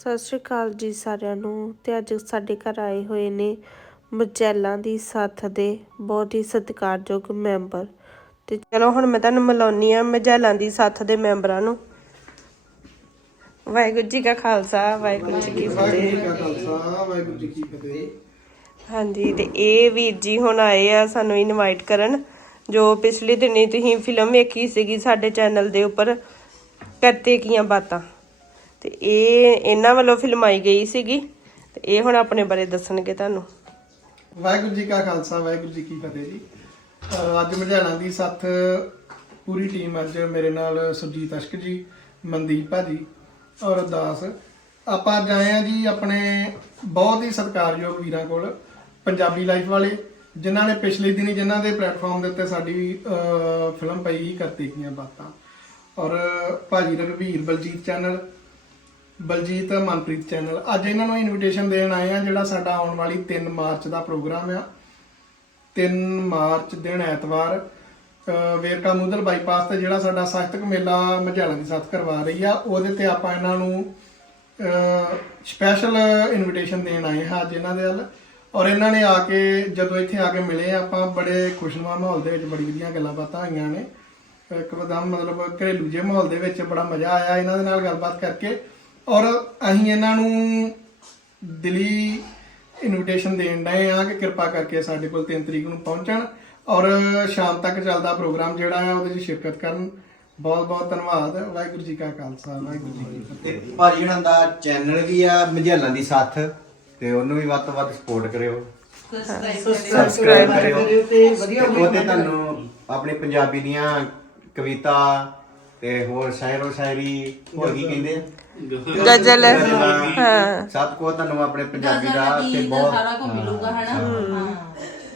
ਸਤਿ ਸ਼੍ਰੀ ਅਕਾਲ ਜੀ ਸਾਰਿਆਂ ਨੂੰ ਤੇ ਅੱਜ ਸਾਡੇ ਘਰ ਆਏ ਹੋਏ ਨੇ ਮਜੈਲਾਂ ਦੀ ਸਾਥ ਦੇ ਬਹੁਤ ਹੀ ਸਤਿਕਾਰਯੋਗ ਮੈਂਬਰ। ਤੇ ਚਲੋ ਹੁਣ ਮੈਂ ਤੁਹਾਨੂੰ ਮਿਲਾਉਣੀ ਆ ਮਜੈਲਾਂ ਦੀ ਸਾਥ ਦੇ ਮੈਂਬਰਾਂ ਨੂੰ। ਵਾਹਿਗੁਰੂ ਜੀ ਕਾ ਖਾਲਸਾ ਵਾਹਿਗੁਰੂ ਜੀ ਕੀ ਵਾਹਿਗੁਰੂ ਜੀ ਫਤਿਹ ਕਾ ਖਾਲਸਾ ਵਾਹਿਗੁਰੂ ਜੀ ਕੀ ਫਤਿਹ। ਹਾਂਜੀ ਤੇ ਇਹ ਵੀਰ ਜੀ ਹੁਣ ਆਏ ਆ ਸਾਨੂੰ ਇਨਵਾਈਟ ਕਰਨ ਜੋ ਪਿਛਲੇ ਦਿਨੀ ਤੁਸੀਂ ਫਿਲਮ ਵੇਖੀ ਸੀਗੀ ਸਾਡੇ ਚੈਨਲ ਦੇ ਉੱਪਰ ਕਰਤੇ ਕੀਆਂ ਬਾਤਾਂ। ਤੇ ਇਹ ਇਹਨਾਂ ਵੱਲੋਂ ਫਿਲਮਾਈ ਗਈ ਸੀਗੀ। ਤੇ ਇਹ ਹੁਣ ਆਪਣੇ ਬਾਰੇ ਦੱਸਣਗੇ ਤੁਹਾਨੂੰ। ਵਾਹਿਗੁਰੂ ਜੀ ਕਾ ਖਾਲਸਾ, ਵਾਹਿਗੁਰੂ ਜੀ ਕੀ ਫਤਿਹ ਜੀ। ਅੱਜ ਲੁਧਿਆਣਾ ਦੀ ਸੱਥ ਪੂਰੀ ਟੀਮ ਅੱਜ ਮੇਰੇ ਨਾਲ ਸੁਰਜੀਤ ਅਸ਼ਕ ਜੀ, ਮਨਦੀਪ ਭਾਜੀ ਔਰ ਅਰਦਾਸ ਆਪਾਂ ਅੱਜ ਆਏ ਆ ਜੀ ਆਪਣੇ ਬਹੁਤ ਹੀ ਸਤਿਕਾਰਯੋਗ ਵੀਰਾਂ ਕੋਲ, ਪੰਜਾਬੀ ਲਾਈਫ ਵਾਲੇ, ਜਿਨ੍ਹਾਂ ਨੇ ਪਿਛਲੇ ਦਿਨੀ ਜਿਨ੍ਹਾਂ ਦੇ ਪਲੇਟਫਾਰਮ ਦੇ ਉੱਤੇ ਸਾਡੀ ਫਿਲਮ ਪਈ ਕਰਤੀ ਕੀਆਂ ਬਾਤਾਂ। ਔਰ ਭਾਜੀ ਰਘਵੀਰ ਬਲਜੀਤ ਚੈਨਲ ਬਲਜੀਤ ਮਨਪ੍ਰੀਤ ਚੈਨਲ। ਅੱਜ ਇਹਨਾਂ ਨੂੰ ਇਨਵੀਟੇਸ਼ਨ ਦੇਣ ਆਏ ਆ, ਜਿਹੜਾ ਸਾਡਾ ਆਉਣ ਵਾਲੀ 3 ਮਾਰਚ ਦਾ ਪ੍ਰੋਗਰਾਮ ਆ। 3 ਮਾਰਚ ਦਿਨ ਐਤਵਾਰ ਵੇਰਕਾ ਮੁਦਲ ਬਾਈਪਾਸ ਤੇ ਜਿਹੜਾ ਸਾਡਾ ਸਾਹਿਤਕ ਮੇਲਾ ਮਝਾਲਾ ਦੀ ਸਾਥ ਕਰਵਾ ਰਹੀ ਆ, ਉਹਦੇ ਤੇ ਆਪਾਂ ਇਹਨਾਂ ਨੂੰ ਸਪੈਸ਼ਲ ਇਨਵੀਟੇਸ਼ਨ ਦੇਣ ਆਏ ਹਾਂ ਅੱਜ ਇਹਨਾਂ ਦੇ ਵੱਲ। ਔਰ ਇਹਨਾਂ ਨੇ ਆ ਕੇ ਜਦੋਂ ਇੱਥੇ ਆ ਕੇ ਮਿਲੇ, ਆਪਾਂ ਬੜੇ ਖੁਸ਼ਨੁਮਾ ਮਾਹੌਲ ਦੇ ਵਿੱਚ ਬੜੀ ਵਧੀਆ ਗੱਲਾਂ ਬਾਤਾਂ ਹੋਈਆਂ ਨੇ। ਇੱਕਦਮ ਮਤਲਬ ਘਰੇਲੂ ਜਿਹੇ ਮਾਹੌਲ ਦੇ ਵਿੱਚ ਬੜਾ ਮਜ਼ਾ ਆਇਆ ਇਹਨਾਂ ਦੇ ਨਾਲ ਗੱਲਬਾਤ ਕਰਕੇ। ਔਰ ਅਸੀਂ ਇਹਨਾਂ ਨੂੰ ਦਿਲੀ ਇਨਵੀਟੇਸ਼ਨ ਦੇਣ ਡਏ ਆ ਕਿ ਕਿਰਪਾ ਕਰਕੇ ਸਾਡੇ ਕੋਲ 3 ਤਰੀਕ ਨੂੰ ਪਹੁੰਚਣ ਔਰ ਸ਼ਾਮ ਤੱਕ ਚੱਲਦਾ ਪ੍ਰੋਗਰਾਮ ਜਿਹੜਾ ਹੈ ਉਹਦੇ 'ਚ ਸ਼ਿਰਕਤ ਕਰਨ। ਬਹੁਤ ਬਹੁਤ ਧੰਨਵਾਦ। ਵਾਹਿਗੁਰੂ ਜੀ ਕਾ ਖਾਲਸਾ ਵਾਹਿਗੁਰੂ ਜੀ ਕੀ ਫਤਿਹ। ਤੇ ਭਾਜੀ ਹੁਣਾਂ ਦਾ ਚੈਨਲ ਵੀ ਆ ਮਝੇਲਾਂ ਦੀ ਸਾਥ ਤੇ ਉਹਨੂੰ ਵੀ ਵੱਧ ਤੋਂ ਵੱਧ ਸਪੋਰਟ ਕਰਿਓ। ਸਬਸਕ੍ਰਾਈਬ ਕਰਿਓ। ਤੇ ਵਧੀਆ ਉਹਦੇ ਤੁਹਾਨੂੰ ਆਪਣੀ ਪੰਜਾਬੀ ਦੀਆਂ ਕਵਿਤਾ ਤੇ ਹੋਰ ਸ਼ਾਇਰੋ ਸ਼ਾਇਰੀ ਹੋਰ ਕੀ ਕਹਿੰਦੇ ਆ? ਗਜ਼ਲ। ਗਜ਼ਲਾਂ, ਹਾਂ। ਸਭ ਕੁਝ ਤੁਹਾਨੂੰ ਆਪਣੇ ਪੰਜਾਬੀ ਦਾ ਤੇ ਬਹੁਤ ਸਾਰਾ ਕੁਝ ਮਿਲੂਗਾ ਹਨਾ? ਹਾਂ।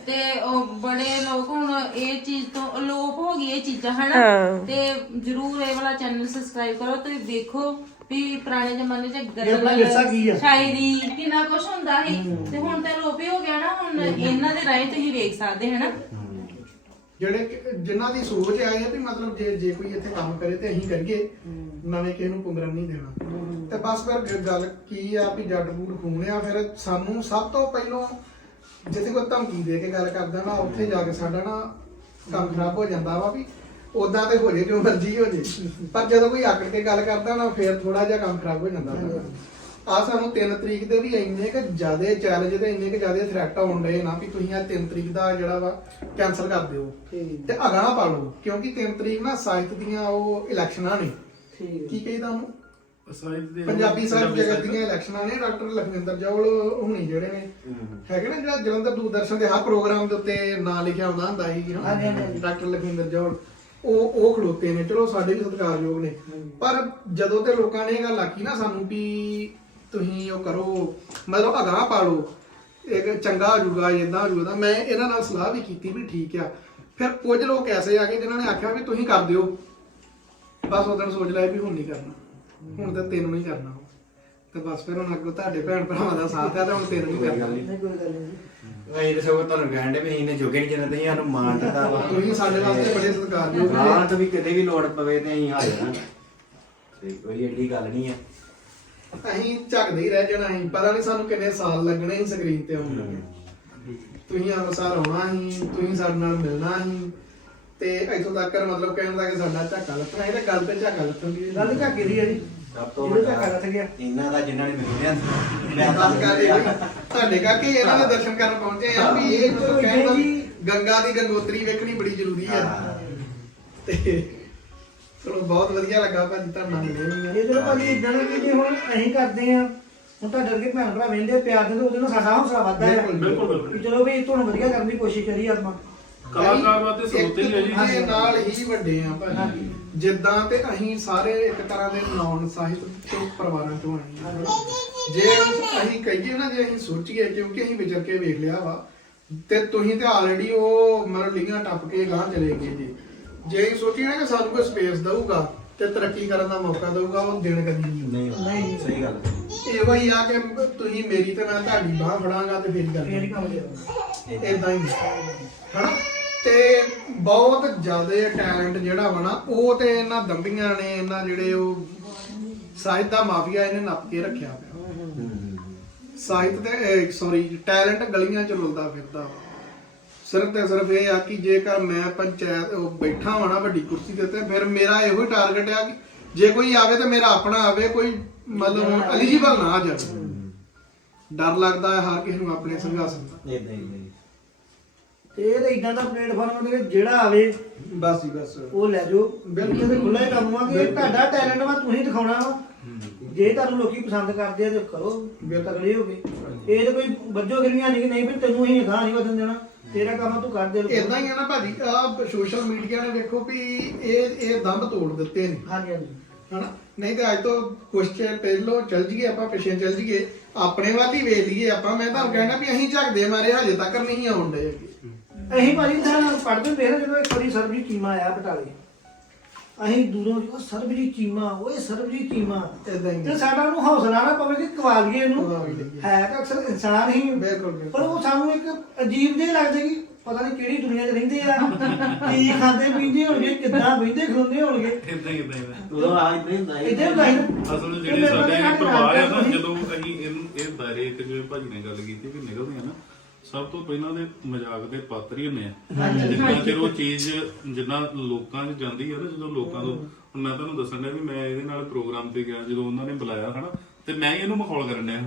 ਤੇ ਉਹ ਬੜੇ ਲੋਕ ਹੁਣ ਇਹ ਚੀਜ਼ ਤੋਂ ਅਲੋਪ ਹੋ ਗਈ ਇਹ ਚੀਜ਼ਾਂ ਹਨਾ। ਤੇ ਜਰੂਰ ਇਹ ਵਾਲਾ ਚੈਨਲ ਸਬਸਕ੍ਰਾਈਬ ਕਰੋ ਤੇ ਦੇਖੋ ਵੀ ਪੁਰਾਣੇ ਜ਼ਮਾਨੇ 'ਚ ਕੀ? ਗਜ਼ਲ ਸ਼ਾਇਰੀ ਕਿੰਨਾ ਕੁਝ ਹੁੰਦਾ ਸੀ। ਤੇ ਹੁਣ ਤਾਂ ਅਲੋਪ ਹੀ ਹੋ ਗਿਆ ਨਾ ਹੁਣ ਇਹਨਾਂ ਦੇ ਰਾਹੀਂ ਤੁਸੀਂ ਵੇਖ ਸਕਦੇ ਹਨਾ? ਜਿਹੜੇ ਕਿ- ਜਿਨ੍ਹਾਂ ਦੀ ਸੋਚ ਹੈ ਇਹ ਵੀ ਮਤਲਬ ਜੇ ਜੇ ਕੋਈ ਇੱਥੇ ਕੰਮ ਕਰੇ ਤੇ ਅਸੀਂ ਕਰੀਏ ਨਵੇਂ ਕਿਸੇ ਨੂੰ ਪੁੰਗਰਨ ਨਹੀਂ ਦੇਣਾ। ਤੇ ਬਸ ਫਿਰ ਗ- ਗੱਲ ਕੀ ਆ ਵੀ ਜੱਟ ਬੂੜ ਖੂਨ ਆ ਫਿਰ ਸਾਨੂੰ ਸਭ ਤੋਂ ਪਹਿਲਾਂ ਜਿੱਥੇ ਕੋਈ ਧਮਕੀ ਦੇ ਕੇ ਗੱਲ ਕਰਦਾ ਨਾ ਉੱਥੇ ਜਾ ਕੇ ਸਾਡਾ ਨਾ ਕੰਮ ਖਰਾਬ ਹੋ ਜਾਂਦਾ ਵਾ ਵੀ ਉਦਾਂ ਤੇ ਹੋ ਜੇ ਜੋ ਮਰਜ਼ੀ ਹੋ ਜੇ। ਪਰ ਜਦੋਂ ਕੋਈ ਆਕੜ ਕੇ ਗੱਲ ਕਰਦਾ ਨਾ ਫਿਰ ਥੋੜਾ ਜਿਹਾ ਕੰਮ ਖਰਾਬ ਹੋ ਜਾਂਦਾ। ਆ ਸਾਨੂੰ 3 ਤਰੀਕ ਦੇ ਵੀ ਇੰਨੇ ਕਿ ਜਿਆਦੇ ਚੈਲੰਜ ਤੇ ਇੰਨੇ ਕਿ ਜਿਆਦੇ ਥ੍ਰੈਟ ਆਉਣ ਡਏ ਨਾ ਵੀ ਤੁਸੀਂ ਆ 3 ਤਰੀਕ ਦਾ ਜਿਹੜਾ ਵਾ ਕੈਨਸਲ ਕਰ ਦਿਓ। ਠੀਕ ਤੇ ਅਗਾਹ ਪਾ ਲਓ ਕਿਉਂਕਿ 3 ਤਰੀਕ ਨਾ ਸਾਹਿਤ ਦੀਆਂ ਉਹ ਇਲੈਕਸ਼ਨਾਂ ਨੇ। ਠੀਕ ਕੀ ਕਹੀਦਾ ਉਹਨੂੰ ਸਾਹਿਤ ਦੇ ਪੰਜਾਬੀ ਸਾਹਿਤ ਜਗਤ ਦੀਆਂ ਇਲੈਕਸ਼ਨਾਂ ਨੇ ਡਾਕਟਰ ਲਖਵਿੰਦਰ ਜੌਲ ਹੁਣੀ ਜਿਹੜੇ ਨੇ। ਹੈਗੇ ਨਾ ਜਿਹੜਾ ਜਲੰਧਰ ਦੂਰਦਰਸ਼ਨ ਦੇ ਹਰ ਪ੍ਰੋਗਰਾਮ ਦੇ ਉੱਤੇ ਨਾਂ ਲਿਖਿਆ ਹੁੰਦਾ ਹੁੰਦਾ ਸੀ। ਡਾਕਟਰ ਲਖਵਿੰਦਰ ਜੌਲ। ਉਹ ਉਹ ਖਲੋਤੇ ਨੇ। ਚਲੋ ਸਾਡੇ ਵੀ ਸਤਿਕਾਰਯੋਗ ਨੇ। ਪਰ ਜਦੋਂ ਤੇ ਲੋਕਾਂ ਨੇ ਇਹ ਗੱਲ ਆਖੀ ਨਾ ਸਾਨੂੰ ਵੀ ਤੁਸੀਂ ਉਹ ਕਰੋ। ਮਤਲਬ ਅਗਾਹ ਪਾ ਲਓ। ਇੱਕ ਚੰਗਾ ਹੋ ਜਾਊਗਾ ਇਦਾਂ ਹੋ ਜਾਊਗਾ। ਮੈਂ ਇਹਨਾਂ ਨਾਲ ਸਲਾਹ ਵੀ ਕੀਤੀ ਵੀ ਠੀਕ ਆ। ਫਿਰ ਕੁਝ ਲੋਕ ਐਸੇ ਆ ਗਏ ਜਿਨ੍ਹਾਂ ਨੇ ਆਖਿਆ ਵੀ ਤੁਸੀਂ ਕਰ ਦਿਓ। ਬਸ ਉਦੋਂ ਸੋਚ ਲਿਆ ਵੀ ਹੁਣ ਨਹੀਂ ਕਰਨਾ। ਹੁਣ ਤਾਂ ਤੈਨੂੰ ਨਹੀਂ ਕਰਨਾ। ਤੇ ਬਸ ਫਿਰ ਹੁਣ ਅੱਗੋਂ ਤੁਹਾਡੇ ਭੈਣ ਭਰਾਵਾਂ ਦਾ ਸਾਥ ਹੈ ਤਾਂ ਹੁਣ ਤੈਨੂੰ ਨਹੀਂ ਕਰਨਾ। ਨਹੀਂ। ਕੋਈ ਗੱਲ ਨਹੀਂ ਅਸੀਂ ਤਾਂ ਸਗੋਂ ਤੁਹਾਨੂੰ ਕਹਿੰਦੇ ਵੀ ਇਹਨੇ ਜੋਗੇ ਨਹੀਂ ਜਿੰਨਾ ਤੁਸੀਂ ਸਾਨੂੰ ਮਾਣ ਦਿੱਤਾ ਵਾ। ਤੁਸੀਂ ਸਾਡੇ ਵਾਸਤੇ ਬੜੇ ਸਤਿਕਾਰਯੋਗ ਨੇ। ਹਾਂ ਤਾਂ ਵੀ ਕਦੇ ਵੀ ਲੋੜ ਪਵੇ ਤੇ ਅਸੀਂ ਹਾਜ਼ਰ ਹਾਂ। ਤੇ ਕੋਈ ਏਡੀ ਗੱਲ ਨਹੀਂ ਆ। ਅਸੀਂ ਝੱਕਦੇ ਹੀ ਰਹਿ ਜਾਣਾ ਅਸੀਂ। ਪਤਾ ਨਹੀਂ ਸਾਨੂੰ ਕਿੰਨੇ ਸਾਲ ਲੱਗਣੇ ਸੀ ਸਕਰੀਨ ਤੇ ਆਉਣ ਲੱਗੇ। ਤੁਸੀਂ ਅਨੁਸਾਰ ਆਉਣਾ ਸੀ ਤੁਸੀਂ ਸਾਡੇ ਨਾਲ ਮਿਲਣਾ ਸੀ। ਤੇ ਇੱਥੋਂ ਤੱਕ ਮਤਲਬ ਕਹਿਣ ਦਾ ਕਿ ਸਾਡਾ ਝਾਕਾ ਲੱਥਣਾ ਇਹ ਤਾਂ ਗੱਲ ਤੇ ਝਾਕਾ ਲੱਥਣ ਦੀ ਗੱਲ ਝਾਕੀ ਦੀ ਆ ਜੀ। ਸਭ ਤੋਂ ਇਹਨੂੰ ਝਾਕਾ ਲੱਥ ਗਿਆ। ਇਹਨਾਂ ਦਾ ਜਿਨ੍ਹਾਂ ਨੇ ਮੈਨੂੰ ਲਿਆ ਮੈਂ ਤਾਂ ਕਰ ਤੁਹਾਡੇ ਕਰਕੇ ਇਹਨਾਂ ਦੇ ਦਰਸ਼ਨ ਕਰਨ ਪਹੁੰਚੇ ਆ ਵੀ ਇਹ ਕਹਿਣ ਦਾ। ਗੰਗਾ ਦੀ ਗੰਗੋਤਰੀ ਵੇਖਣੀ ਬੜੀ ਜ਼ਰੂਰੀ ਆ। ਹਾਂ। ਤੇ ਚਲੋ ਬਹੁਤ ਵਧੀਆ ਲੱਗਾ ਭਾਜੀ ਤੁਹਾਡੇ ਨਾਲ ਮਿਲੇ ਵੀ ਇਹ ਚਲੋ ਭਾਜੀ ਇਦਾਂ ਨਾ ਕਿ ਜੇ ਹੁਣ ਅਸੀਂ ਕਰਦੇ ਆ ਹੁਣ ਤੁਹਾਡੇ ਵਰਗੇ ਭੈਣ ਭਰਾ ਵਹਿੰਦੇ ਪਿਆਰ ਦਿੰਦੇ ਉਹਦੇ ਨਾਲ ਸਾਡਾ ਹੌਸਲਾ ਵੱਧਦਾ ਹੈ। ਬਿਲਕੁਲ, ਬਿਲਕੁਲ, ਚਲੋ ਵੀ ਤੁਹਾਨੂੰ ਵਧੀਆ ਕਰਨ ਦੀ ਕੋਸ਼ਿਸ਼ ਕਰੀਏ ਆਪਾਂ। ਕਲਾਕਾਰ ਵਾਸਤੇ ਸਰੋਤੇ ਹੀ ਹੈ ਜੀ। ਨਾਲ ਹੀ ਵੱਡੇ ਆ ਭਾਜੀ। ਜਿੱਦਾਂ ਤੇ ਅਸੀਂ ਸਾਰੇ ਇੱਕ ਤਰ੍ਹਾਂ ਦੇ ਨੌਨ ਸਾਹਿਤ ਤੋਂ ਪਰਿਵਾਰਾਂ ਤੋਂ ਆਏ ਹਾਂ ਜੇ ਅਸੀਂ ਕਹੀਏ ਨਾ ਜੇ ਅਸੀਂ ਸੋਚੀਏ ਕਿਉਂਕਿ ਅਸੀਂ ਵਿਚਰ ਕੇ ਵੇਖ ਲਿਆ ਵਾ ਤੇ ਤੁਸੀਂ ਤੇ ਆਲਰੇਡੀ ਉਹ ਮਤਲਬ ਲੀਆਂ ਟੱਪ ਕੇ ਗਾਂ ਚਲੇ ਗਏ ਜੀ। ਜੇ ਅਸੀਂ ਸੋਚੀਏ ਨਾ ਕਿ ਸਾਨੂੰ ਕੋਈ ਸਪੇਸ ਦਊਗਾ ਤੇ ਤਰੱਕੀ ਕਰਨ ਦਾ ਮੌਕਾ ਦਊਗਾ ਉਹ ਦਿਨ ਕਦੀ ਨਹੀਂ। ਨਹੀਂ ਨਹੀਂ। ਸਹੀ ਗੱਲ ਇਹੋ ਹੀ ਆ ਕਿ ਤੁਸੀਂ ਮੇਰੀ ਤੇ ਮੈਂ ਤੁਹਾਡੀ ਬਾਹ ਫੜਾਂਗਾ ਤੇ ਫੇਰ ਗੱਲ ਫੇਰ ਹੀ ਕੰਮ ਚੱਲਦਾ ਇਦਾਂ ਹੀ। ਹਨਾ? ਤੇ ਬਹੁਤ ਜ਼ਿਆਦਾ ਟੈਲੈਂਟ ਜਿਹੜਾ ਵਾ ਨਾ ਉਹ ਤੇ ਇਹਨਾਂ ਦੰਬੀਆਂ ਨੇ ਇਹਨਾਂ ਜਿਹੜੇ ਉਹ ਸਾਹਿਤ ਦਾ ਮਾਫੀਆ ਇਹਨੇ ਨੱਪ ਕੇ ਰੱਖਿਆ ਪਿਆ। ਸਾਹਿਤ ਤੇ ਸੌਰੀ ਟੈਲੈਂਟ ਗਲੀਆਂ ਚ ਰੁਲਦਾ ਫਿਰਦਾ ਵਾ। ਸਿਰਫ ਤੇ ਸਿਰਫ ਇਹ ਆ ਕਿ ਜੇਕਰ ਮੈਂ ਪੰਚਾਇਤ ਉਹ ਬੈਠਾ ਹੋਣਾ ਵੱਡੀ ਕੁਰਸੀ ਦੇ ਉੱਤੇ ਫਿਰ ਮੇਰਾ ਇਹੋ ਹੀ ਟਾਰਗੇਟ ਆ ਕਿ ਜੇ ਕੋਈ ਆਵੇ ਤਾਂ ਮੇਰਾ ਆਪਣਾ ਆਵੇ ਕੋਈ ਮਤਲਬ ਐਲੀਜੀਬਲ ਨਾ ਆ ਜਾਵੇ। ਡਰ ਲੱਗਦਾ ਹੈ ਹਰ ਕਿਸੇ ਨੂੰ ਆਪਣੇ ਸਿੰਘਾਸਨ ਦਾ। ਇਦਾਂ ਹੀ ਤੇ ਇਹ ਤਾਂ ਇਦਾਂ ਦਾ ਪਲੇਟਫਾਰਮ ਦੇ ਵਿੱਚ ਜਿਹੜਾ ਆਵੇ ਬਸ ਹੀ ਬਸ। ਉਹ ਲੈ ਜਾਓ। ਬਿਲਕੁਲ। ਤੇ ਖੁੱਲਾ ਹੀ ਕੰਮ ਆ ਕਿ ਤੁਹਾਡਾ ਟੈਲੈਂਟ ਵਾ ਤੁਸੀਂ ਦਿਖਾਉਣਾ ਵਾ। ਜੇ ਤੁਹਾਨੂੰ ਲੋਕੀ ਪਸੰਦ ਕਰਦੇ ਆ ਤੇ ਕਰੋ ਤਗੜੇ ਹੋ ਗਏ। ਇਹ ਤਾਂ ਕੋਈ ਵੱਜੋ ਗਿਰੀਆਂ ਨਹੀਂ ਕਿ ਨਹੀਂ ਵੀ ਤੈਨੂੰ ਹੀ ਗਾਂ ਨਹੀਂ ਵਧਣ ਦੇਣਾ। ਤੇਰਾ ਕੰਮ ਆ, ਤੂੰ ਕਰ ਦੇ ਇਦਾਂ ਹੀ ਆ ਨਾ ਭਾਜੀ ਆ ਸੋਸ਼ਲ ਮੀਡੀਆ ਨੇ ਵੇਖੋ ਵੀ ਇਹ ਇਹ ਦੰਦ ਤੋੜ ਦਿੱਤੇ ਨੇ। ਹਾਂਜੀ ਹਾਂਜੀ। ਹਨਾ? ਨਹੀਂ ਤਾਂ ਅੱਜ ਤੋਂ ਕੁਛ ਚਿਰ ਪਹਿਲੋਂ ਚੱਲ ਜੀਏ ਆਪਾਂ ਪਿੱਛੇ ਚੱਲ ਜੀਏ ਆਪਣੇ ਵੱਲ ਹੀ ਵੇਖ ਲਈਏ ਆਪਾਂ। ਮੈਂ ਤੁਹਾਨੂੰ ਕਹਿਣਾ ਵੀ ਅਸੀਂ ਝੱਕਦੇ ਮਾਰੇ ਹਜੇ ਤੱਕ ਨਹੀਂ ਆਉਣ ਡੇ ਅਸੀਂ ਭਾਜੀ ਤਾਂ ਪੜਦੇ ਹੁੰਦੇ ਸੀ ਜਦੋਂ ਇੱਕ ਵਾਰੀ ਸਰਬਜੀ ਚੀਮਾ ਆਇਆ ਬਟਾਲੇ ਅਸੀਂ ਦੂਰੋਂ ਉਹ ਸਰਬਜੀ ਚੀਮਾ ਓਏ ਸਰਬਜੀ ਚੀਮਾ ਹੀ। ਤੇ ਸਾਡਾ ਉਹਨੂੰ ਹੌਸਲਾ ਨਾ ਪਵੇ ਕਿ ਕਵਾਲੀਏ ਇਹਨੂੰ ਕਵਾ ਲਈਏ। ਹੈ ਤਾਂ ਅਕਸਰ ਇਨਸਾਨ ਹੀ ਬਿਲਕੁਲ, ਬਿਲਕੁਲ। ਪਰ ਉਹ ਸਾਨੂੰ ਇੱਕ ਅਜੀਬ ਜਿਹਾ ਲੱਗਦਾ ਕਿ ਪਤਾ ਨਹੀਂ ਕਿਹੜੀ ਦੁਨੀਆ 'ਚ ਰਹਿੰਦੇ ਆ ਕੀ ਖਾਂਦੇ ਪੀਂਦੇ ਹੋਣਗੇ ਕਿੱਦਾਂ ਬਹਿੰਦੇ ਖਲੋਂਦੇ ਹੋਣਗੇ ਇਦਾਂ ਹੀ ਇਦਾਂ ਹੀ ਉਦੋਂ ਆ ਇਦਾਂ ਹੁੰਦਾ ਇੱਥੇ ਹੁੰਦਾ ਸੀ ਨਾ। ਅਸਲ ਵਿੱਚ ਤੇ ਜਿਹੜੇ ਮੇਰੇ ਸਾਡੇ ਨਾਲ ਪਰਿਵਾਰ ਆ ਨਾ ਜਦੋਂ ਅਸੀਂ ਇਹਨੂੰ ਇਹ ਦਾਇਰੇ ਇੱਕ ਜਿਵੇਂ ਭਾਜੀ ਨੇ ਗੱਲ ਕੀਤੀ ਕਿ ਨਿਕਲਦੇ ਆ ਨਾ ਸਭ ਤੋਂ ਪਹਿਲਾਂ ਦੇ ਮਜ਼ਾਕ ਦੇ ਪਾਤਰ ਹੀ ਹੁੰਦੇ ਆ। ਜਿੰਨਾ ਚਿਰ ਉਹ ਚੀਜ਼ ਜਿੰਨਾ ਲੋਕਾਂ 'ਚ ਜਾਂਦੀ ਆ ਨਾ ਜਦੋਂ ਲੋਕਾਂ ਤੋਂ ਹੁਣ ਮੈਂ ਤੁਹਾਨੂੰ ਦੱਸਣ ਡਿਆ ਵੀ ਮੈਂ ਇਹਦੇ ਨਾਲ ਪ੍ਰੋਗਰਾਮ ਤੇ ਗਿਆ ਜਦੋਂ ਉਹਨਾਂ ਨੇ ਬੁਲਾਇਆ ਹਨਾ ਤੇ ਮੈਂ ਹੀ ਇਹਨੂੰ ਮਖੌਲ ਕਰਨ ਡਿਆ।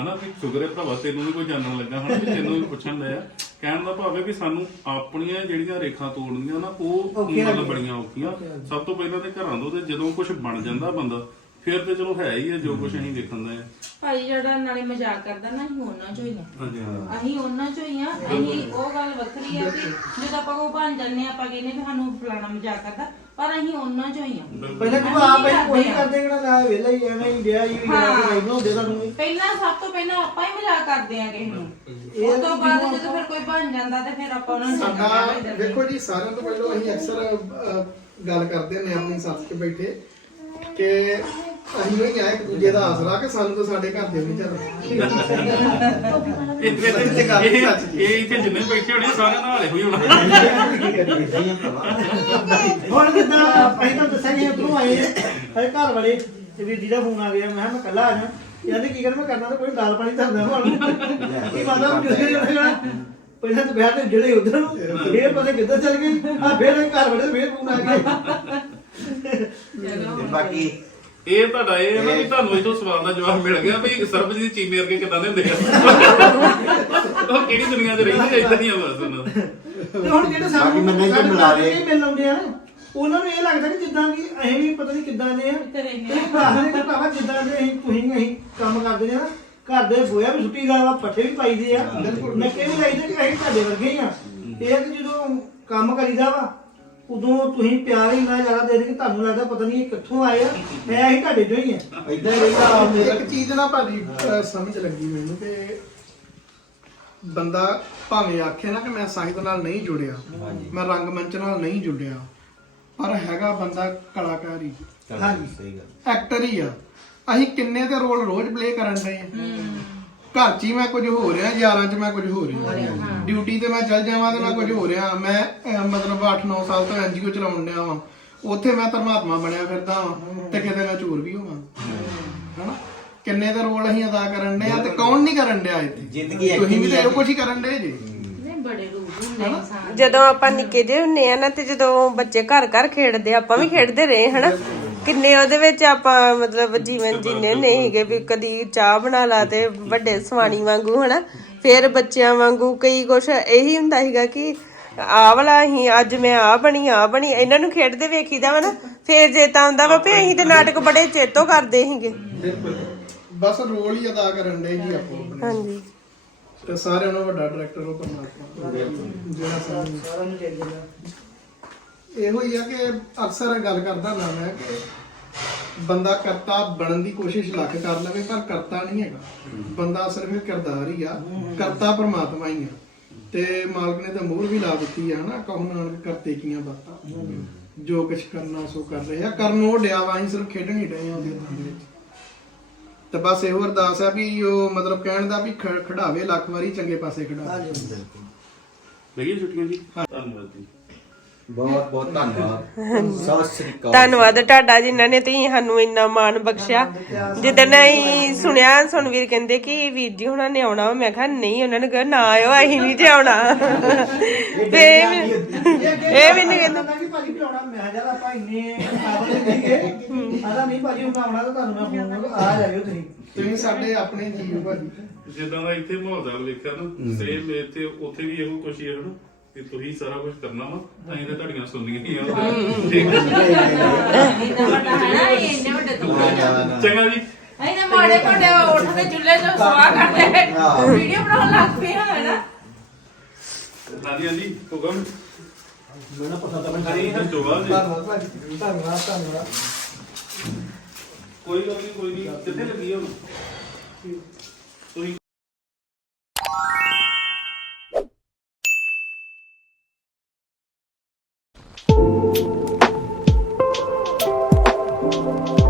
ਹਨਾ ਵੀ ਸ਼ੁਕਰ ਹੈ ਭਰਾਵਾ ਤੈਨੂੰ ਵੀ ਕੋਈ ਜਾਣਨ ਲੱਗਾ ਹਨਾ ਵੀ ਤੈਨੂੰ ਵੀ ਪੁੱਛਣ ਡਿਆ। ਕਹਿਣ ਦਾ ਭਾਵ ਹੈ ਵੀ ਸਾਨੂੰ ਆਪਣੀਆਂ ਜਿਹੜੀਆਂ ਰੇਖਾ ਤੋੜਨੀਆਂ ਨਾ ਉਹ ਮਤਲਬ। ਬੜੀਆਂ ਔਖੀਆਂ। ਸਭ ਤੋਂ ਪਹਿਲਾਂ ਤੇ ਘਰਾਂ ਤੋਂ ਤੇ ਜਦੋਂ ਕੁਝ ਬਣ ਜਾਂਦਾ ਬੰਦਾ ਫਿਰ ਤੇ ਚਲੋ ਹੈ ਹੀ ਹੈ ਜੋ ਕੁਝ ਅਸੀਂ ਦੇਖਣ ਦਾ ਹੈ ਭਾਈ ਜਿਹੜਾ ਨਾਲੇ ਮਜ਼ਾਕ ਕਰਦਾ ਨਾ ਅਸੀਂ ਉਹਨਾਂ ਚੋਂ ਹੀ ਆ। ਹਾਂਜੀ ਹਾਂ। ਅਸੀਂ ਉਹਨਾਂ ਚੋਂ ਹੀ ਆ। ਅਸੀਂ ਉਹ ਗੱਲ ਵੱਖਰੀ ਆ ਕਿ ਜਦੋਂ ਆਪਾਂ ਕੋ ਬਣ ਜਾਂਦੇ ਆ ਆਪਾਂ ਕਹਿੰਦੇ ਵੀ ਸਾਨੂੰ ਫਲਾਣਾ ਮਜ਼ਾਕ ਕਰਦਾ ਪਰ ਅਸੀਂ ਉਹਨਾਂ ਚੋਂ ਹੀ ਆ। ਪਹਿਲਾਂ ਤੂੰ ਆਪ ਕੀ ਹੀ ਕੋਈ ਕਰਦੇ ਕਿਹੜਾ ਨਾ ਵਿਹਲਾ ਹੀ ਐਵੇਂ ਹੀ ਵਿਆਹ ਹੀ ਵਿਆਹ ਕੇ ਰਹਿਣਾ ਹੁੰਦੇ ਤੁਹਾਨੂੰ। ਪਹਿਲਾਂ ਸਭ ਤੋਂ ਪਹਿਲਾਂ ਆਪਾਂ ਹੀ ਮਜ਼ਾਕ ਕਰਦੇ ਆ ਕਿਸੇ ਨੂੰ। ਇਹ ਉਸ ਤੋਂ ਬਾਅਦ ਜਦੋਂ ਫਿਰ ਕੋਈ ਬਣ ਜਾਂਦਾ ਤੇ ਫਿਰ ਆਪਾਂ ਉਹਨਾਂ ਨੂੰ ਸਾਡਾ ਵੇਖੋ ਜੀ ਸਾਰਿਆਂ ਤੋਂ ਪਹਿਲਾਂ ਅਸੀਂ ਅਕਸਰ ਅਹ, ਗੱਲ ਕਰਦੇ ਨੇ ਆਪਣੀ ਸੱਥ 'ਚ ਬੈਠੇ ਕਿ ਅਸੀਂ ਨਹੀਂ ਆ ਇੱਕ ਦੂਜੇ ਦਾ ਆਸਰਾ ਕਿ ਸਾਨੂੰ ਤਾਂ ਸਾਡੇ ਘਰ ਦੇ ਨਹੀਂ ਚੱਲਦੇ ਇਹ ਇਹ ਗੱਲ ਇਹ- ਸੱਚ ਜੀ। ਇਹ ਇੱਥੇ ਜਿੰਨੇ ਬੈਠੇ ਹੋਣੇ ਸਾਰੇ ਨਾਲ ਇਹੋ ਹੀ ਹੋਣਾ। ਹੀ ਹੁਣ ਜਿੱਦਾਂ ਅਸੀਂ ਤਾਂ ਦੱਸਿਆ ਕਿ ਉਧਰੋਂ ਆਏ ਸਾਡੇ ਘਰ ਵਾਲੇ ਤੇ ਵੀਰ ਜੀ ਦਾ ਫੋਨ ਆ ਗਿਆ। ਮੈਂ ਕਿਹਾ ਮੈਂ ਕੱਲਾ ਆ ਜਾ ਕਹਿੰਦੇ ਕੀ ਕਰ ਮੈਂ ਕਰਨਾ ਤਾਂ ਕੋਈ ਦਾਲ ਪਾਣੀ ਧਰਨਾ ਹੁਣ ਕੀ ਮਾਦਾ ਕਿੱਥੇ ਜਾਣਾ। ਪਹਿਲਾਂ ਤਾਂ ਵਿਆਹ ਤੇ ਜਿਹੜੇ ਉਧਰ ਨੂੰ ਫੇਰ ਪਤਾ ਕਿੱਧਰ ਚੱਲ ਗਈ ਆ ਫੇਰ ਇਹ ਘਰ ਵਾਲੇ ਫੇਰ ਫੋਨ ਆ ਗਿਆ। ਤੇ ਬਾਕੀ ਇਹ ਤੁਹਾਡਾ ਇਹ ਹੈ ਨਾ ਵੀ ਤੁਹਾਨੂੰ ਇਥੋਂ ਸਵਾਲ ਦਾ ਜਵਾਬ ਮਿਲ ਗਿਆ ਵੀ ਸਰਬਜੀਤ ਦੀ ਚੀਮੇ ਵਰਗੇ ਕਿਦਾਂ ਦੇ ਹੁੰਦੇ ਆ? ਉਹ ਕਿਹੜੀ ਦੁਨੀਆ 'ਚ ਰਹਿੰਦੇ ਇਦਾਂ ਹੀ ਆ ਬਸ ਉਹਨਾਂ ਦਾ? ਤੇ ਹੁਣ ਜਿਹੜੇ ਬਾਕੀ ਸਾਨੂੰ ਮੰਨੇ ਜੇ ਸਾਡੇ ਮਿਲਾ ਲਏ। ਦੇ। ਮਿਲ ਆਉਂਦੇ ਆ ਨਾ, ਉਹਨਾਂ ਨੂੰ ਇਹ ਲੱਗਦਾ ਕਿ ਜਿੱਦਾਂ ਕਿ ਅਸੀਂ ਵੀ ਪਤਾ ਨਹੀਂ ਕਿੱਦਾਂ ਦੇ ਆ। ਤੇ ਦੱਸਦੇ ਕਿ ਭਰਾਵਾ ਜਿੱਦਾਂ ਦੇ ਅਸੀਂ ਤੁਸੀਂ ਅਸੀਂ ਕੰਮ ਕਰਦੇ ਆ ਨਾ ਘਰ ਦੇ ਗੋਇਆ ਵੀ ਸੁੱਟੀ ਦਾ ਵਾ ਪੱਠੇ ਵੀ ਪਾਈਦੇ ਆ। ਨੱਕੇ ਵੀ ਲਾਈਦੇ ਕਿ ਅਸੀਂ ਤੁਹਾਡੇ ਵਰਗੇ ਹੀ ਆ। ਇਹ ਆ ਕਿ ਜਦੋਂ ਕੰਮ ਕਰੀਦਾ ਵਾ ਉਦੋਂ ਤੁਸੀਂ ਪਿਆਰ ਹੀ ਇੰਨਾ ਜ਼ਿਆਦਾ ਦੇ ਦੇ ਕਿ ਤੁਹਾਨੂੰ ਲੱਗਦਾ ਪਤਾ ਨਹੀਂ ਇਹ ਕਿੱਥੋਂ ਆਏ ਆ। ਮੈਂ ਅਸੀਂ ਤੁਹਾਡੇ ਚੋਂ ਹੀ ਆ। ਇਦਾਂ ਹੀ ਰਹਿੰਦਾ ਮੇਰਾ ਇੱਕ ਚੀਜ਼ ਨਾ ਭਾਜੀ ਅਹ, ਸਮਝ ਲੱਗੀ ਮੈਨੂੰ ਕਿ ਬੰਦਾ ਭਾਵੇਂ ਆਖੇ ਨਾ ਕਿ ਮੈਂ ਸਾਹਿਤ ਨਾਲ ਨਹੀਂ ਜੁੜਿਆ ਮੈਂ ਰੰਗਮੰਚ ਨਾਲ ਨਹੀਂ ਜੁੜਿਆ ਪਰ ਹੈਗਾ ਬੰਦਾ ਕਲਾਕਾਰ। ਹੀ ਹਾਂਜੀ ਸਹੀ ਗੱਲ। ਐਕਟਰ ਹੀ ਆ। ਅਸੀਂ ਕਿੰਨੇ ਤੇ ਰੋਲ ਰੋਜ਼ ਪਲੇ ਕਰਨ ਦੇ ਆ। ਘਰ 'ਚ ਹੀ ਮੈਂ ਕੁਝ ਹੋ ਰਿਹਾ ਯਾਰਾਂ 'ਚ ਮੈਂ ਕੁਝ ਹੋ ਰਿਹਾ। ਡਿਊਟੀ ਤੇ ਮੈਂ ਚੱਲ ਜਾਵਾਂ ਤੇ ਮੈਂ ਕੁਝ ਹੋ ਰਿਹਾ। ਮੈਂ ਅਹ, ਮਤਲਬ 8-9 ਸਾਲ ਤੋਂ ਐਨਜੀਓ ਚਲਾਉਣ ਡਿਆ ਵਾਂ। ਉੱਥੇ ਮੈਂ ਧਰਮਾਤਮਾ ਬਣਿਆ ਫਿਰਦਾ ਵਾਂ ਤੇ ਕਿਤੇ ਮੈਂ ਚੋਰ ਵੀ ਹੋਵਾਂ। ਹਨਾ? ਕਿੰਨੇ ਦੇ ਰੋਲ ਅਸੀਂ ਅਦਾ ਕਰਨ ਦੇ ਆ ਤੇ ਕੌਣ ਨਹੀਂ ਕਰਨ ਡਿਆ ਇੱਥੇ? ਜ਼ਿੰਦਗੀ ਤੁਸੀਂ ਵੀ ਤਾਂ ਹੀ ਇਹੋ ਕੁਝ ਹੀ ਕਰਨ ਦੇ ਜੀ। ਨਹੀਂ ਬੜੇ ਰੂਪ ਹੁੰਦੇ ਇਨਸਾਨ ਜਦੋਂ ਆਪਾਂ ਨਿੱਕੇ ਜਿਹੇ ਹੁੰਨੇ ਆ ਨਾ ਤੇ ਜਦੋਂ ਬੱਚੇ ਘਰ ਘਰ ਖੇਡਦੇ ਆ, ਆਪਾਂ ਵੀ ਖੇਡਦੇ ਰਹੇ ਹਨਾ? ਕਿੰਨੇ ਉਹਦੇ ਵਿੱਚ ਆਪਾਂ ਮਤਲਬ ਜੀਵਨ ਜੀਨੇ ਨਹੀਂ ਹੈਗੇ ਵੀ ਕਦੀ ਚਾਹ ਬਣਾ ਲਾ ਤੇ ਵੱਡੇ ਸਵਾਣੀ ਵਾਂਗੂ ਹਨਾ ਫਿਰ ਬੱਚਿਆਂ ਵਾਂਗੂ ਕਈ ਕੁਛ ਇਹੀ ਹੁੰਦਾ ਸੀਗਾ ਕਿ ਆਹ ਵਾਲਾ ਅਸੀਂ ਅੱਜ ਮੈਂ ਆ ਬਣੀ ਆ ਬਣੀ ਇਹਨਾਂ ਨੂੰ ਖੇਡਦੇ ਵੇਖੀਦਾ ਵਾ ਨਾ ਫੇਰ ਜੇ ਤਾਂ ਹੁੰਦਾ ਵਾ ਵੀ ਅਸੀਂ ਤੇ ਨਾਟਕ ਬੜੇ ਚੇਤੋਂ ਕਰਦੇ ਸੀਗੇ। ਬਿਲਕੁਲ। ਬਸ ਰੋਲ ਹੀ ਅਦਾ ਕਰਨ ਦੇ ਜੀ ਆਪੋ ਆਪਣੇ। ਹਾਂਜੀ। ਤੇ ਸਾਰਿਆਂ ਨੂੰ ਵੱਡਾ ਡਾਇਰੈਕਟਰ ਉਹ ਪਰਮਾਤਮਾ। ਜਿਹੜਾ ਸਾਨੂੰ ਸਾਰਿਆਂ ਨੂੰ ਚਾਹੀਦਾ। ਇਹੋ ਹੀ ਆ ਕਿ ਅਕਸਰ ਗੱਲ ਕਰਦਾ ਨਾ ਮੈਂ ਕਿ ਬੰਦਾ ਕਰਤਾ ਬਣਨ ਦੀ ਕੋਸ਼ਿਸ਼ ਲੱਖ ਕਰ ਲਵੇ ਪਰ ਕਰਤਾ ਨਹੀਂ ਹੈਗਾ। ਬੰਦਾ ਸਿਰਫ ਇੱਕ ਕਿਰਦਾਰ ਹੀ ਆ ਕਰਤਾ ਪਰਮਾਤਮਾ ਹੀ ਆ। ਤੇ ਮਾਲਕ ਨੇ ਤਾਂ ਮੋਹਰ ਵੀ ਲਾ ਦਿੱਤੀ ਆ ਹਨਾ ਕਹੋ ਨਾਨਕ ਕਰਤੇ ਕੀਆਂ ਬਾਤਾਂ। ਜੋ ਕੁਛ ਕਰਨਾ ਸੋ ਕਰ ਰਹੇ ਆ। ਕਰਨ ਉਹ ਡਿਆ ਵਾ ਸਿਰਫ ਖੇਡਣ ਹੀ ਡਏ ਆ ਉਹਦੇ ਹੱਥਾਂ ਦੇ ਵਿੱਚ। ਤੇ ਬਸ ਇਹੋ ਅਰਦਾਸ ਆ ਵੀ ਉਹ ਮਤਲਬ ਕਹਿਣ ਦਾ ਵੀ ਖ- ਖਿਡਾਵੇ ਲੱਖ ਵਾਰੀ ਚੰਗੇ ਪਾਸੇ ਖਿਡਾਵੇ ਲਈਏ ਛੁੱਟੀਆਂ ਜੀ? ਧੰਨਵਾਦ ਜੀ। ਬਹੁਤ ਬਹੁਤ ਧੰਨਵਾਦ। ਸਤਿ ਸ੍ਰੀ ਅਕਾਲ। ਧੰਨਵਾਦ ਤੁਹਾਡਾ ਜਿਨ੍ਹਾਂ ਨੇ ਤੁਸੀਂ ਸਾਨੂੰ ਇੰਨਾ ਮਾਣ ਬਖਸ਼ਿਆ। ਜਿੱਦਣ ਅਸੀਂ ਸੁਣਿਆ ਸੁਣਵੀਰ ਕਹਿੰਦੇ ਕਿ ਵੀਰ ਜੀ ਹੁਣਾਂ ਨੇ ਆਉਣਾ। ਮੈਂ ਕਿਹਾ ਨਹੀਂ ਉਹਨਾਂ ਨੇ ਕਿਹਾ ਨਾ ਆਇਓ ਅਸੀਂ ਨਹੀਂ ਜੇ ਆਉਣਾ। ਤੇ ਇਹ ਨਹੀਂ ਕਹਿੰਦੇ। ਕਿ ਭਾਜੀ ਬੁਲਾਉਣਾ ਮੈਂ ਜਦ ਆਪਾਂ ਇੰਨੇ ਕਾਬਲ ਨਹੀਂਗੇ ਆਦਾ ਨਹੀਂ ਭਾਜੀ ਹੁਣ ਆਉਣਾ ਤਾਂ ਤੁਹਾਨੂੰ ਮੈਂ ਫੋਨ ਕਰੂ ਆ ਜਾਇਓ ਤੁਸੀਂ। ਤੁਸੀਂ ਸਾਡੇ ਆਪਣੇ ਜੀਵ ਭਾਜੀ। ਜਿੱਦਾਂ ਦਾ ਇੱਥੇ ਮਾਹੌਲ ਦਾ ਲਿਖਿਆ ਨਾ ਸੇਮ ਇੱਥੇ ਉੱਥੇ ਵੀ ਇਹੋ ਕੁਛ ਹੀ ਹੈ ਨਾ ਕਿ ਤੁਸੀਂ ਸਾਰਾ ਕੁਝ ਕਰਨਾ ਵਾ ਤਾਂ ਇਹ ਤੁਹਾਡੀਆਂ ਸੁਣਨੀਆਂ ਹੀ ਆ। ਠੀਕ ਹੈ ਇੰਨਾ ਵੱਡਾ ਹੈ ਨਾ ਇਹ ਇੰਨੇ ਵੱਡੇ ਤੋਂ ਚੰਗਾ ਜੀ। ਇਹਨੇ ਮਾੜੇ ਭਾਂਡੇ ਉੱਠਦੇ ਚੁੱਲ੍ਹੇ 'ਚੋਂ ਸਵਾ ਕਰਦੇ। ਵੀਡੀਓ ਬਣਾਉਣ ਲੱਗ ਪਏ ਹੈ ਨਾ? ਹਾਂਜੀ ਹਾਂਜੀ ਹੁਕਮ। ਮੈਨੂੰ ਪਤਾ ਤਾਂ ਕਰੀ ਹੈ ਜਵਾਬ ਜੀ। ਧੰਨਵਾਦ ਭਾਜੀ ਧੰਨਵਾਦ ਧੰਨਵਾਦ। ਕੋਈ ਗੱਲ ਨਹੀਂ ਕੋਈ ਨਹੀਂ। ਕਿੱਥੇ ਲੱਗੀ ਹੁਣ? you